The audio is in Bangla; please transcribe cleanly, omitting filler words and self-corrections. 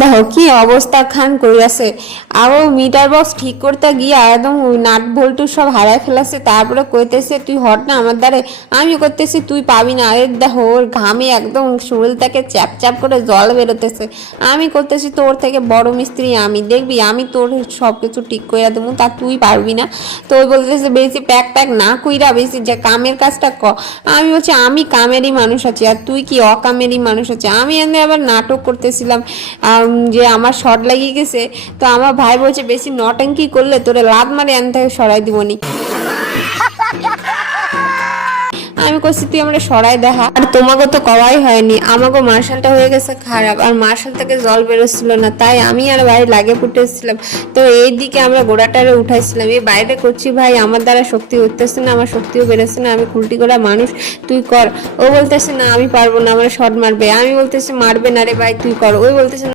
দেখো কি অবস্থা খান করিয়াছে। আরো মিটার বক্স ঠিক করতে গিয়ে একদম নাট বল্টু সব হারায় ফেলাছে। তারপরে কইতেছে তুই হট না আমার দ্বারে। আমি করতেছি তুই পাবি না। আরে দেখো ওর ঘামে একদম শরীর থেকে চ্যাপ চ্যাপ করে জল বেরোতেছে। আমি করতেছি তোর থেকে বড় মিস্ত্রি আমি, দেখবি আমি তোর সব কিছু ঠিক করে দেবো, তা তুই পারবি না। তো ওই বলতেছে বেশি প্যাক প্যাক না কইরা বেশি যে কামের কাজটা আমি বলছি আমি কামেরই মানুষ আছি আর তুই কি অকামেরই মানুষ আছে। আমি এনে আবার নাটক করতেছিলাম যে আমার শর্ট লাগিয়ে গেছে। তো আমার ভাই বলছে বেশি নটঙ্কি করলে তোরে লাত মারে এন থেকে সরাই দিবনি। আমি করছি তুই আমরা সরাই দেখা। আর তোমাকে তো কওয়াই হয়নি, আমাকে মার্শালটা হয়ে গেছে খারাপ আর মার্শাল থেকে জল বেরোচ্ছিল না, তাই আমি আর ভাই লাগে ফুটেছিলাম। তো এই দিকে আমরা গোড়াটারে উঠাইছিলাম, এই বাইরে করছি ভাই আমার দ্বারা শক্তি উঠতেছে না, আমার শক্তিও বেরোচ্ছে না, আমি কুলটি করা মানুষ, তুই কর। ও বলতেছে না আমি পারবো না, আমার শর্ট মারবে। আমি বলতেছি মারবে না রে ভাই তুই কর। ওই বলতেছে